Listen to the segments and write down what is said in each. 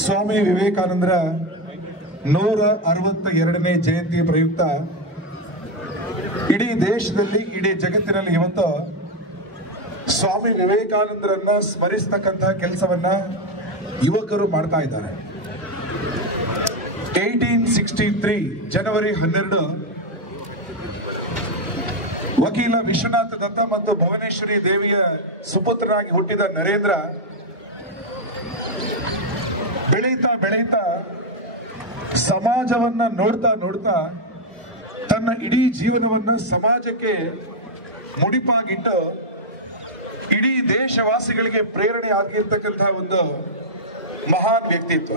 ಸ್ವಾಮಿ ವಿವೇಕಾನಂದರ 162ನೇ ಜಯಂತಿ ಪ್ರಯುಕ್ತ ಇಡೀ ದೇಶದಲ್ಲಿ ಇಡೀ ಜಗತ್ತಿನಲ್ಲಿ ಇವತ್ತು ಸ್ವಾಮಿ ವಿವೇಕಾನಂದರನ್ನ ಸ್ಮರಿಸತಕ್ಕಂತಹ ಕೆಲಸವನ್ನ ಯುವಕರು ಮಾಡ್ತಾ ಇದ್ದಾರೆ. 1863 ಜನವರಿ 12 ವಕೀಲ ವಿಶ್ವನಾಥ ದತ್ತ ಮತ್ತು ಭುವನೇಶ್ವರಿ ದೇವಿಯ ಸುಪುತ್ರನಾಗಿ ಹುಟ್ಟಿದ ನರೇಂದ್ರ ಬೆಳೀತಾ ಸಮಾಜವನ್ನ ನೋಡ್ತಾ ತನ್ನ ಇಡೀ ಜೀವನವನ್ನು ಸಮಾಜಕ್ಕೆ ಮುಡಿಪಾಗಿಟ್ಟು ಇಡೀ ದೇಶವಾಸಿಗಳಿಗೆ ಪ್ರೇರಣೆ ಆಗಿರ್ತಕ್ಕಂತಹ ಒಂದು ಮಹಾನ್ ವ್ಯಕ್ತಿತ್ವ.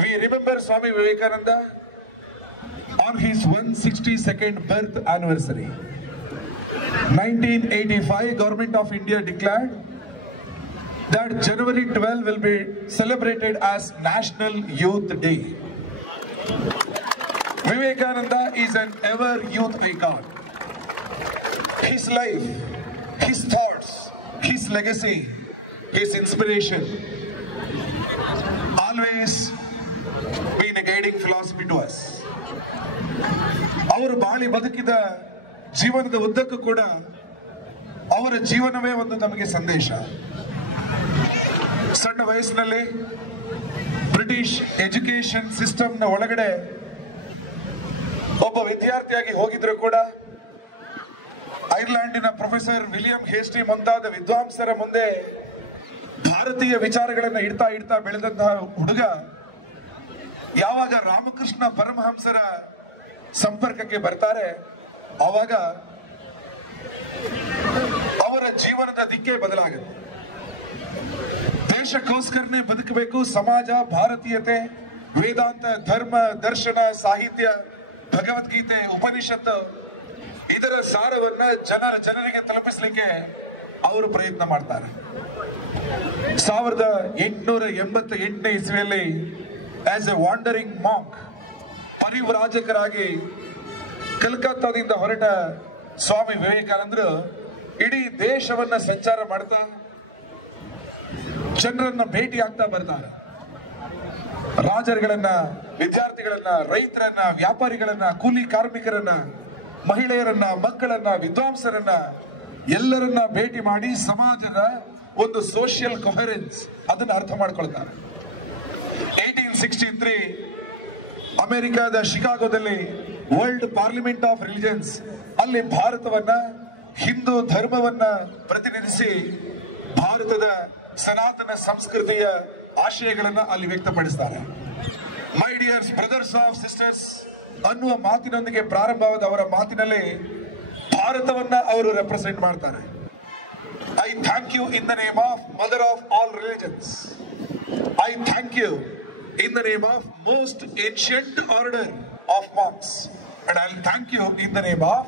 We remember Swami Vivekananda on his 162nd birth anniversary. 1985 Government of India declared that January 12 will be celebrated as National Youth Day. Vivekananda is an ever youth icon. His life, his thoughts, his legacy, his inspiration always been a guiding philosophy to us. ಅವರು ಬಾಳಿ ಬದುಕಿದ ಜೀವನದ ಉದ್ದಕ್ಕೂ ಕೂಡ ಅವರ ಜೀವನವೇ ಒಂದು ನಮಗೆ ಸಂದೇಶ. ಸಣ್ಣ ವಯಸ್ಸಿನಲ್ಲಿ ಬ್ರಿಟಿಷ್ ಎಜುಕೇಶನ್ ಸಿಸ್ಟಮ್ನ ಒಳಗಡೆ ಒಬ್ಬ ವಿದ್ಯಾರ್ಥಿಯಾಗಿ ಹೋಗಿದ್ರು ಕೂಡ ಐರ್ಲೆಂಡಿನ ಪ್ರೊಫೆಸರ್ ವಿಲಿಯಂ ಹೇಸ್ಟಿ ಮುಂತಾದ ವಿದ್ವಾಂಸರ ಮುಂದೆ ಭಾರತೀಯ ವಿಚಾರಗಳನ್ನ ಇಡ್ತಾ ಬೆಳೆದಂತಹ ಹುಡುಗ ಯಾವಾಗ ರಾಮಕೃಷ್ಣ ಪರಮಹಂಸರ ಸಂಪರ್ಕಕ್ಕೆ ಬರ್ತಾರೆ ಆವಾಗ ಅವರ ಜೀವನದ ದಿಕ್ಕೇ ಬದಲಾಗುತ್ತೆ. ದೇಶಕ್ಕೋಸ್ಕರನೇ ಬದುಕಬೇಕು, ಸಮಾಜ, ಭಾರತೀಯತೆ, ವೇದಾಂತ, ಧರ್ಮ, ದರ್ಶನ, ಸಾಹಿತ್ಯ, ಭಗವದ್ಗೀತೆ, ಉಪನಿಷತ್ತು ಇದರ ಸಾರವನ್ನ ಜನರಿಗೆ ತಲುಪಿಸಲಿಕ್ಕೆ ಅವರು ಪ್ರಯತ್ನ ಮಾಡ್ತಾರೆ. 1888ನೇ ಇಸ್ವಿಯಲ್ಲಿ ಆಸ್ ಎ ವಾಂಡರಿಂಗ್ ಮಾಂಕ್ ಪರಿವ್ರಾಜಕರಾಗಿ ಕಲ್ಕತ್ತಾದಿಂದ ಹೊರಟ ಸ್ವಾಮಿ ವಿವೇಕಾನಂದರು ಇಡೀ ದೇಶವನ್ನ ಸಂಚಾರ ಮಾಡ್ತಾ ಜನರನ್ನ ಭೇಟಿ ಆಗ್ತಾ ಬರ್ತಾರೆ. ರಾಜರುಗಳನ್ನ, ವಿದ್ಯಾರ್ಥಿಗಳನ್ನ, ರೈತರನ್ನ, ವ್ಯಾಪಾರಿಗಳನ್ನ, ಕೂಲಿ ಕಾರ್ಮಿಕರನ್ನ, ಮಹಿಳೆಯರನ್ನ, ಮಕ್ಕಳನ್ನ, ವಿದ್ವಾಂಸರನ್ನ ಎಲ್ಲರನ್ನ ಭೇಟಿ ಮಾಡಿ ಸಮಾಜದ ಒಂದು ಸೋಷಿಯಲ್ ಕೊಹರೆನ್ಸ್ ಅದನ್ನ ಅರ್ಥ ಮಾಡ್ಕೊಳ್ತಾರೆ. 1863 ಅಮೆರಿಕಾದ ಶಿಕಾಗೋದಲ್ಲಿ ವರ್ಲ್ಡ್ ಪಾರ್ಲಿಮೆಂಟ್ ಆಫ್ ರಿಲಿಜನ್ಸ್ ಅಲ್ಲಿ ಭಾರತವನ್ನ, ಹಿಂದೂ ಧರ್ಮವನ್ನ ಪ್ರತಿನಿಧಿಸಿ ಭಾರತದ ಸನಾತನ ಸಂಸ್ಕೃತಿಯ ಆಶಯಗಳನ್ನ ಅಲ್ಲಿ ವ್ಯಕ್ತಪಡಿಸ್ತಾರೆ. My dears brothers of sisters ಅನ್ನುವ ಮಾತಿನೊಂದಿಗೆ ಪ್ರಾರಂಭವಾದ ಅವರ ಮಾತಿನಲ್ಲಿ ಭಾರತವನ್ನ ಅವರು ರೆಪ್ರೆಸೆಂಟ್ ಮಾಡ್ತಾರೆ. I thank you in the name of mother of all religions. I thank you in the name of most ancient order of monks, and I'll thank you in the name of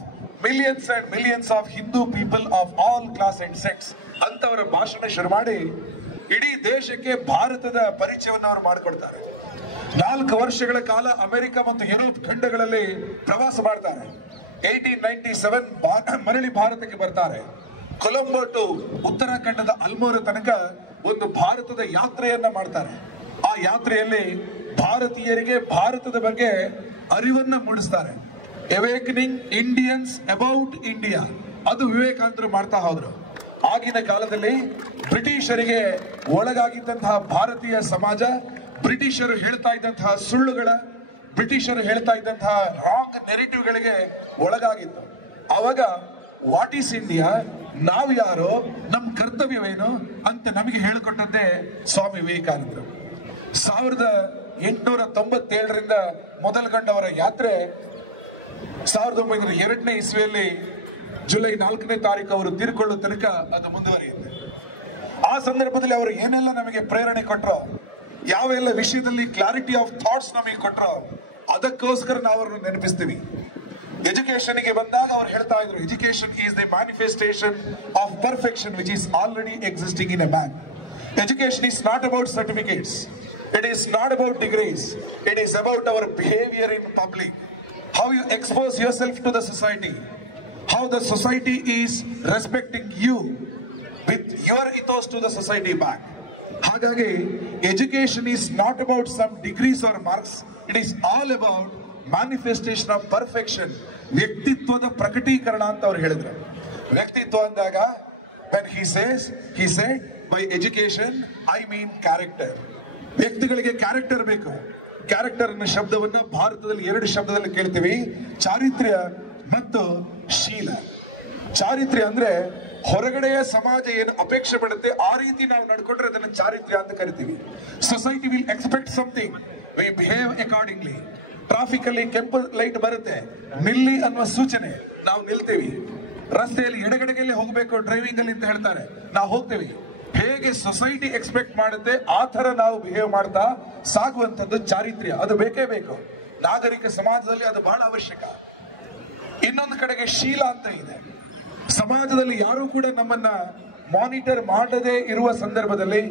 millions and millions of Hindu people of all class and sects ಅಂತವರ ಭಾಷಣ ಶುರು ಮಾಡಿ ಇಡೀ ದೇಶಕ್ಕೆ ಭಾರತದ ಪರಿಚಯವನ್ನು ಅವರು ಮಾಡಿಕೊಡ್ತಾರೆ. 4 ವರ್ಷಗಳ ಕಾಲ ಅಮೆರಿಕ ಮತ್ತು ಯುರೋಪ್ ಖಂಡಗಳಲ್ಲಿ ಪ್ರವಾಸ ಮಾಡ್ತಾರೆ. 1897 ಮರಳಿ ಭಾರತಕ್ಕೆ ಬರ್ತಾರೆ. ಕೊಲಂಬೋ ಟು ಉತ್ತರಾಖಂಡದ ಅಲ್ಮೋರ ತನಕ ಒಂದು ಭಾರತದ ಯಾತ್ರೆಯನ್ನ ಮಾಡ್ತಾರೆ. ಆ ಯಾತ್ರೆಯಲ್ಲಿ ಭಾರತೀಯರಿಗೆ ಭಾರತದ ಬಗ್ಗೆ ಅರಿವನ್ನ ಮೂಡಿಸ್ತಾರೆ. ಅವೇಕನಿಂಗ್ ಇಂಡಿಯನ್ಸ್ ಅಬೌಟ್ ಇಂಡಿಯಾ ಅದು ವಿವೇಕಾನಂದರು ಮಾಡ್ತಾ ಹೋದ್ರು. ಆಗಿನ ಕಾಲದಲ್ಲಿ ಬ್ರಿಟಿಷರಿಗೆ ಒಳಗಾಗಿದ್ದಂತಹ ಭಾರತೀಯ ಸಮಾಜ ಬ್ರಿಟಿಷರು ಹೇಳ್ತಾ ಇದ್ದಂತಹ ಸುಳ್ಳುಗಳ, ಬ್ರಿಟಿಷರು ಹೇಳ್ತಾ ಇದ್ದಂತಹ ರಾಂಗ್ ನೆರೆಟಿವ್ಗಳಿಗೆ ಒಳಗಾಗಿತ್ತು. ಆವಾಗ ವಾಟ್ ಈಸ್ ಇಂಡಿಯಾ, ನಾವು ಯಾರು, ನಮ್ಮ ಕರ್ತವ್ಯವೇನು ಅಂತ ನಮಗೆ ಹೇಳಿಕೊಟ್ಟದ್ದೇ ಸ್ವಾಮಿ ವಿವೇಕಾನಂದರು. 1897ರಿಂದ ಮೊದಲುಗೊಂಡವರ ಯಾತ್ರೆ 1902ನೇ ಇಸ್ವಿಯಲ್ಲಿ ಜುಲೈ 4ನೇ ತಾರೀಕು ಅವರು ತೀರ್ಕೊಳ್ಳೋ ತನಕ ಅದು ಮುಂದುವರಿಯುತ್ತೆ. ಆ ಸಂದರ್ಭದಲ್ಲಿ ಅವರು ಏನೆಲ್ಲ ನಮಗೆ ಪ್ರೇರಣೆ ಕೊಟ್ಟರೋ, ಯಾವೆಲ್ಲ ವಿಷಯದಲ್ಲಿ ಕ್ಲಾರಿಟಿ ಆಫ್ ಥಾಟ್ಸ್ ನಮಗೆ ಕೊಟ್ಟರೋ ಅದಕ್ಕೋಸ್ಕರ ನಾವು ಅವ್ರನ್ನ ನೆನಪಿಸ್ತೀವಿ. ಎಜುಕೇಶನ್ಗೆ ಬಂದಾಗ ಅವ್ರು ಹೇಳ್ತಾ ಇದ್ರು, education is the manifestation of perfection which is already existing in a man. Education is not about certificates. It is not about degrees. It is about our behavior in public. How you expose yourself to the society. How the society is respecting you with your ethos to the society back. ಹಾಗಾಗಿ education is not about some degrees or marks, it is all about manifestation of perfection, ವ್ಯಕ್ತಿತ್ವದ ಪ್ರಕಟೀಕರಣ ಅಂತ ಅವ್ರು ಹೇಳಿದ್ರು. ವ್ಯಕ್ತಿತ್ವ ಅಂದಾಗ when he said by education I mean character. ವ್ಯಕ್ತಿಗಳಿಗೆ character ಬೇಕು. ಕ್ಯಾರೆಕ್ಟರ್ ಅನ್ನೋ ಶಬ್ದವನ್ನ ಭಾರತದಲ್ಲಿ 2 ಶಬ್ದದಲ್ಲಿ ಕೇಳ್ತೀವಿ, ಚಾರಿತ್ರ್ಯ ಮತ್ತು ಶೀಲ. ಚಾರಿತ್ರ್ಯ ಅಂದ್ರೆ ಹೊರಗಡೆಯ ಸಮಾಜ ಏನು ಅಪೇಕ್ಷೆ ಪಡುತ್ತೆ ಆ ರೀತಿ ನಾವು ನಡ್ಕೊಂಡ್ರೆ ಅದನ್ನು ಚಾರಿತ್ರ್ಯ ಅಂತ ಕರಿತೀವಿ. Society will expect something, we behave accordingly. Traffic ಅಲ್ಲಿ ಕೆಂಪು ಲೈಟ್ ಬರುತ್ತೆ, ನಿಲ್ಲಿ ಅನ್ನುವ ಸೂಚನೆ, ನಾವು ನಿಲ್ತೀವಿ. ರಸ್ತೆಯಲ್ಲಿ ಎಡಗಡೆಗೆ ಹೋಗಬೇಕು ಡ್ರೈವಿಂಗ್ ಅಲ್ಲಿ ಅಂತ ಹೇಳ್ತಾರೆ, ನಾವು ಹೋಗ್ತೀವಿ. ಹೇಗೆ ಸೊಸೈಟಿ ಎಕ್ಸ್ಪೆಕ್ಟ್ ಮಾಡುತ್ತೆ ಆ ತರ ನಾವು ಬಿಹೇವ್ ಮಾಡ್ತಾ ಸಾಗುವಂತದ್ದು ಚಾರಿತ್ರ್ಯ. ಅದು ಬೇಕೇ ಬೇಕು, ನಾಗರಿಕ ಸಮಾಜದಲ್ಲಿ ಅದು ಬಹಳ ಅವಶ್ಯಕ. ಇನ್ನೊಂದು ಕಡೆಗೆ ಶೀಲ ಅಂತ ಇದೆ. ಸಮಾಜದಲ್ಲಿ ಯಾರು ಕೂಡ ನಮ್ಮನ್ನ ಮಾನಿಟರ್ ಮಾಡದೇ ಇರುವ ಸಂದರ್ಭದಲ್ಲಿ,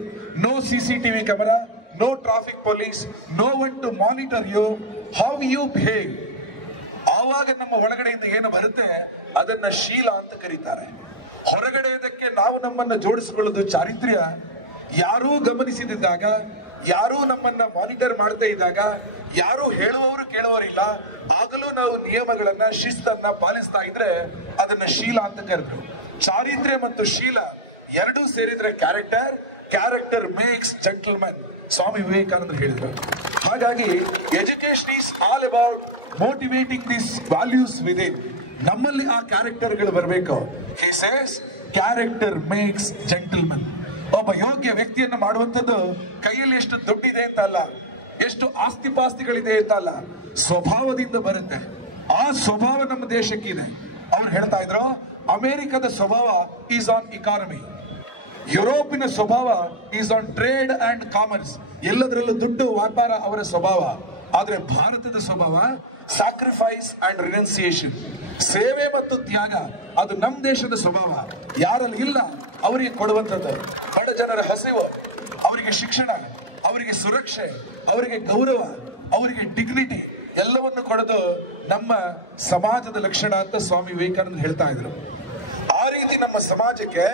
no CCTV camera, no traffic police, no one to monitor you, how you behave, ಆವಾಗ ನಮ್ಮ ಒಳಗಡೆಯಿಂದ ಏನು ಬರುತ್ತೆ ಅದನ್ನ ಶೀಲ ಅಂತ ಕರೀತಾರೆ. ಹೊರಗಡೆಯದಕ್ಕೆ ನಾವು ನಮ್ಮನ್ನ ಜೋಡಿಸಿಕೊಳ್ಳೋದು ಚಾರಿತ್ರ್ಯ. ಯಾರೂ ಗಮನಿಸಿದಾಗ, ಯಾರೂ ನಮ್ಮನ್ನ ಮಾನಿಟರ್ ಮಾಡದೇ ಇದ್ದಾಗ, ಯಾರು ಹೇಳುವವರು ಕೇಳುವವರಿಲ್ಲ, ಆಗಲೂ ನಾವು ನಿಯಮಗಳನ್ನ ಶಿಸ್ತನ್ನ ಪಾಲಿಸ್ತಾ ಇದ್ರೆ ಅದನ್ನ ಶೀಲ ಅಂತ ಕರೆದ್ರು. ಚಾರಿತ್ರ್ಯ ಮತ್ತು ಶೀಲ ಎರಡೂ ಸೇರಿದ್ರೆ ಕ್ಯಾರೆಕ್ಟರ್, ಕ್ಯಾರೆಕ್ಟರ್ ಮೇಕ್ಸ್ ಜೆಂಟಲ್ಮನ್, ಸ್ವಾಮಿ ವಿವೇಕಾನಂದರು ಹೇಳಿದ್ರು. ಹಾಗಾಗಿ education is all about motivating this values within. ನಮ್ಮಲ್ಲಿ ಆ ಕ್ಯಾರೆಕ್ಟರ್ಗಳು ಬರಬೇಕು. He says character makes gentleman. ಒಬ್ಬ ಯೋಗ್ಯ ವ್ಯಕ್ತಿಯನ್ನು ಮಾಡುವಂಥದ್ದು ಕೈಯಲ್ಲಿ ಎಷ್ಟು ದುಡ್ಡಿದೆ ಅಂತ ಅಲ್ಲ, ಎಷ್ಟು ಆಸ್ತಿ ಪಾಸ್ತಿಗಳಿದೆ ಅಂತ ಅಲ್ಲ, ಸ್ವಭಾವದಿಂದ ಬರುತ್ತೆ. ಆ ಸ್ವಭಾವ ನಮ್ಮ ದೇಶಕ್ಕಿದೆ. ಅವ್ರು ಹೇಳ್ತಾ ಇದ್ರು, ಅಮೆರಿಕದ ಸ್ವಭಾವ ಈಸ್ ಆನ್ ಇಕಾನಮಿ, ಯುರೋಪಿನ ಸ್ವಭಾವ is on trade and commerce, ಎಲ್ಲದರಲ್ಲೂ ದುಡ್ಡು ವ್ಯಾಪಾರ ಅವರ ಸ್ವಭಾವ. ಆದ್ರೆ ಭಾರತದ ಸ್ವಭಾವ ಸ್ಯಾಕ್ರಿಫೈಸ್ ಅಂಡ್ ರಿನೌನ್ಸಿಯೇಷನ್, ಸೇವೆ ಮತ್ತು ತ್ಯಾಗ, ಅದು ನಮ್ಮ ದೇಶದ ಸ್ವಭಾವ. ಯಾರಲ್ಲಿ ಇಲ್ಲ ಅವರಿಗೆ ಕೊಡುವಂಥದ್ದು. ಬಡ ಜನರ ಹಸಿವು, ಅವರಿಗೆ ಶಿಕ್ಷಣ, ಅವರಿಗೆ ಸುರಕ್ಷೆ, ಅವರಿಗೆ ಗೌರವ, ಅವರಿಗೆ ಡಿಗ್ನಿಟಿ ಎಲ್ಲವನ್ನು ಕೊಡೋದು ನಮ್ಮ ಸಮಾಜದ ಲಕ್ಷಣ ಅಂತ ಸ್ವಾಮಿ ವಿವೇಕಾನಂದ ಹೇಳ್ತಾ ಇದ್ರು. ಆ ರೀತಿ ನಮ್ಮ ಸಮಾಜಕ್ಕೆ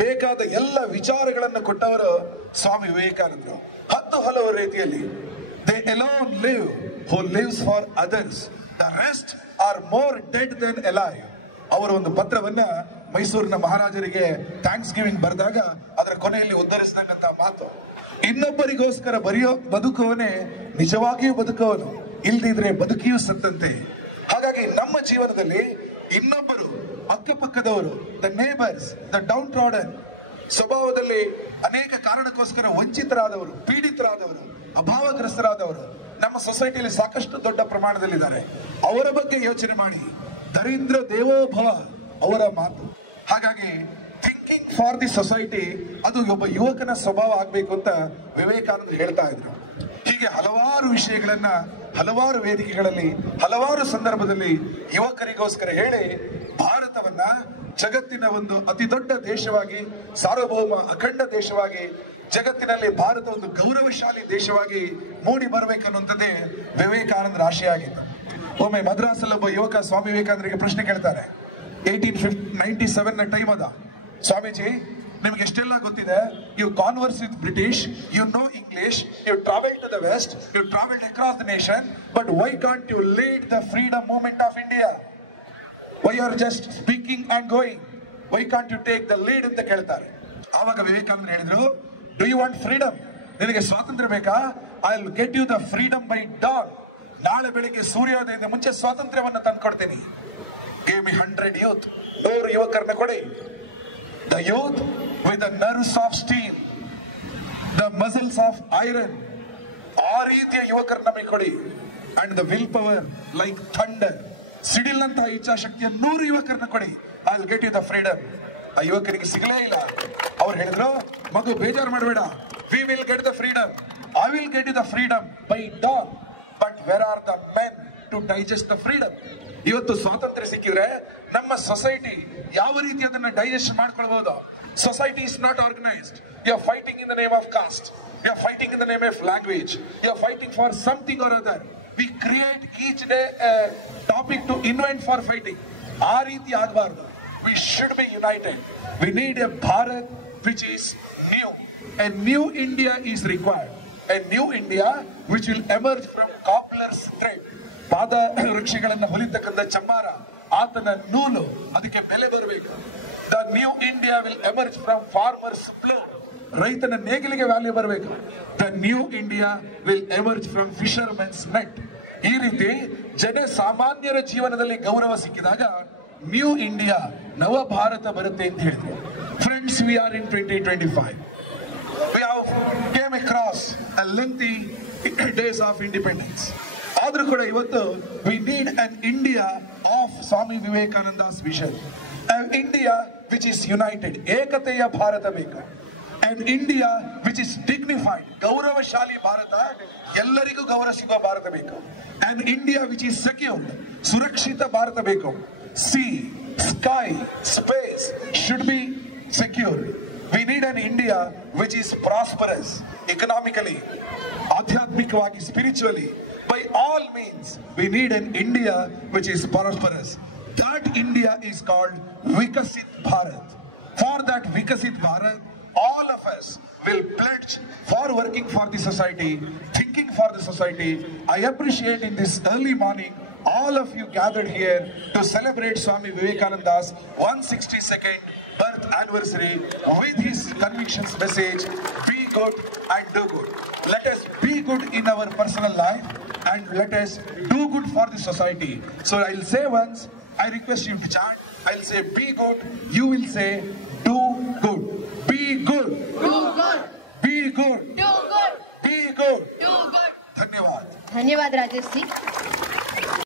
ಬೇಕಾದ ಎಲ್ಲ ವಿಚಾರಗಳನ್ನು ಕೊಟ್ಟವರು ಸ್ವಾಮಿ ವಿವೇಕಾನಂದರು. ಹಲವು ರೀತಿಯಲ್ಲಿ they alone live who lives for others, the rest are more dead than alive. ಅವರು ಒಂದು ಪತ್ರವನ್ನ ಮೈಸೂರಿನ ಮಹಾರಾಜರಿಗೆ ಥ್ಯಾಂಕ್ಸ್ ಗಿವಿಂಗ್ ಬರೆದಾಗ ಅದರ ಕೊನೆಯಲ್ಲಿ ಉದ್ಧರಿಸಿದಂತ ಮಾತು, ಇನ್ನೊಬ್ಬರಿಗೋಸ್ಕರ ಬದುಕುವವನೇ ನಿಜವಾಗಿಯೂ ಬದುಕುವನು, ಇಲ್ದಿದ್ರೆ ಬದುಕಿಯೂ ಸತ್ತಂತೆ. ಹಾಗಾಗಿ ನಮ್ಮ ಜೀವನದಲ್ಲಿ ಇನ್ನೊಬ್ಬರು, ಅಕ್ಕಪಕ್ಕದವರು, the neighbours, the downtrodden, ಸ್ವಭಾವದಲ್ಲಿ ಅನೇಕ ಕಾರಣಕ್ಕೋಸ್ಕರ ವಂಚಿತರಾದವರು, ಪೀಡಿತರಾದವರು, ಅಭಾವಗ್ರಸ್ತರಾದವರು ನಮ್ಮ ಸೊಸೈಟಿಯಲ್ಲಿ ಸಾಕಷ್ಟು ದೊಡ್ಡ ಪ್ರಮಾಣದಲ್ಲಿದ್ದಾರೆ. ಅವರ ಬಗ್ಗೆ ಯೋಚನೆ ಮಾಡಿ. ದರಿದ್ರ ದೇವೋಭವ ಅವರ ಮಾತು. ಹಾಗಾಗಿ ಥಿಂಕಿಂಗ್ ಫಾರ್ ದಿ ಸೊಸೈಟಿ ಅದು ಒಬ್ಬ ಯುವಕನ ಸ್ವಭಾವ ಆಗ್ಬೇಕು ಅಂತ ವಿವೇಕಾನಂದರು ಹೇಳ್ತಾ ಇದ್ರು. ಹೀಗೆ ಹಲವಾರು ವಿಷಯಗಳನ್ನ ಹಲವಾರು ವೇದಿಕೆಗಳಲ್ಲಿ ಹಲವಾರು ಸಂದರ್ಭದಲ್ಲಿ ಯುವಕರಿಗೋಸ್ಕರ ಹೇಳಿ ಭಾರತವನ್ನ ಜಗತ್ತಿನ ಒಂದು ಅತಿ ದೊಡ್ಡ ದೇಶವಾಗಿ, ಸಾರ್ವಭೌಮ ಅಖಂಡ ದೇಶವಾಗಿ, ಜಗತ್ತಿನಲ್ಲಿ ಭಾರತ ಒಂದು ಗೌರವಶಾಲಿ ದೇಶವಾಗಿ ಮೂಡಿ ಬರಬೇಕನ್ನುವಂಥದ್ದೇ ವಿವೇಕಾನಂದರ ಆಶಯ ಆಗಿತ್ತು. ಒಮ್ಮೆ ಮದ್ರಾಸಲ್ಲಿ ಒಬ್ಬ ಯುವಕ ಸ್ವಾಮಿ ವಿವೇಕಾನಂದರಿಗೆ ಪ್ರಶ್ನೆ ಕೇಳ್ತಾರೆ. 1897 ಟೈಮ್ ಅದ. ಸ್ವಾಮೀಜಿ, ನಿಮ್ಗೆ ಎಷ್ಟೆಲ್ಲ ಗೊತ್ತಿದೆ, you converse with British, you know English, you travel to the west, you travel across the nation, but why can't you lead the freedom movement of India? Why are just speaking and going, why can't you take the lead ಅಂತ ಕೇಳ್ತಾರೆ. ಆವಾಗ ವಿವೇಕಾನಂದರು ಹೇಳಿದ್ರು, do you want freedom? ನಿನಗೆ ಸ್ವಾತಂತ್ರ್ಯ ಬೇಕಾ? I will get you the freedom by dawn. ನಾಳೆ ಬೆಳಿಗ್ಗೆ ಸೂರ್ಯೋದಯದ ಮುಂಚೆ ಸ್ವಾತಂತ್ರ್ಯವನ್ನು ತಂದುಕೊಡ್ತೀನಿ. ಗಿವ್ ಮಿ 100 ಯೂತ್, 100 ಯುವಕರನ್ನ ಕೊಡಿ. The youth with the nerves of steel, the muscles of iron, ಆ ರೀತಿಯ ಯುವಕರು ನಮಗೆ ಕೊಡಿ. And the will power like thunder, ಸಿಡಿಲ್ನಂತಹ ಇಚ್ಛಾಶಕ್ತಿಯ 100 ಯುವಕರನ್ನ ಕೊಡಿ. I will get you the freedom. ಆ ಯುವಕರಿಗೆ ಸಿಗಲೇ ಇಲ್ಲ. ಅವ್ರು ಹೇಳಿದ್ರು, ಮಗು ಬೇಜಾರು ಮಾಡಬೇಡ, we will get the freedom, I will get you the freedom by dawn, but where are the men to digest the freedom? ಇವತ್ತು ಸ್ವಾತಂತ್ರ್ಯ ಸಿಕ್ಕಿದ್ರೆ ನಮ್ಮ ಸೊಸೈಟಿ ಯಾವ ರೀತಿ ಅದನ್ನ ಡೈಜೆಸ್ಟ್ ಮಾಡ್ಕೊಳ್ಬಹುದು? Society is not organized. You are fighting in the name of caste. You are fighting in the name of language. You are fighting for something or other. We create each day a topic to invent for fighting. ಆ ರೀತಿ ಆಗಬಾರ್ದು. We should be united. We need a Bharat which is new. a new India is required. A new India which will emerge from cobbler's thread. ಪಾದ ವೃಕ್ಷಗಳನ್ನ ಹೊಲಿತಕ್ಕಂಥ ಚಮ್ಮಾರ ಆತನ ನೂಲು ಅದಕ್ಕೆ ಬೆಲೆ ಬರಬೇಕು. The new India will emerge from farmer's plow. ರೈತನ ನೇಗಿಲಿಗೆ value ಬರಬೇಕು. The new India will emerge from fisherman's net. ಈ ರೀತಿ ಜನ ಸಾಮಾನ್ಯರ ಜೀವನದಲ್ಲಿ ಗೌರವ ಸಿಕ್ಕಿದಾಗ ನ್ಯೂ ಇಂಡಿಯಾ ನವ ಭಾರತ ಬರುತ್ತೆ ಅಂತ ಹೇಳಿದ್ರು. Friends, we are in 2025. We have came across a lengthy days of independence. ಆದ್ರೂ ಕೂಡ ಇವತ್ತು we need an India of Swami Vivekananda's vision. An India which is united. ಏಕತೆಯ ಭಾರತ ಬೇಕು. An India which is dignified. ಗೌರವಶಾಲಿ Bharat, ಎಲ್ಲರಿಗೂ ಗೌರವ ಸಿಗುವ ಭಾರತ ಬೇಕು. An India which is secured. ಸುರಕ್ಷಿತ ಭಾರತ ಬೇಕು. Sea, sky, space should be secured. We need an India which is prosperous economically, adhyatmikavagi, spiritually. By all means, we need an India which is prosperous. That India is called Vikasit Bharat. For that Vikasit Bharat, all of us will pledge for working for the society, thinking for the society. I appreciate in this early morning all of you gathered here to celebrate Swami Vivekananda's 162nd birth anniversary with his convictions message, be good and do good. Let us be good in our personal life and let us do good for the society. So I'll say once, I request you to chant. I'll say be good, you will say do good. Be good. Do good. Be good. Do good. Be good. Do good. धन्यवाद. धन्यवाद राजेश जी.